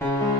thank you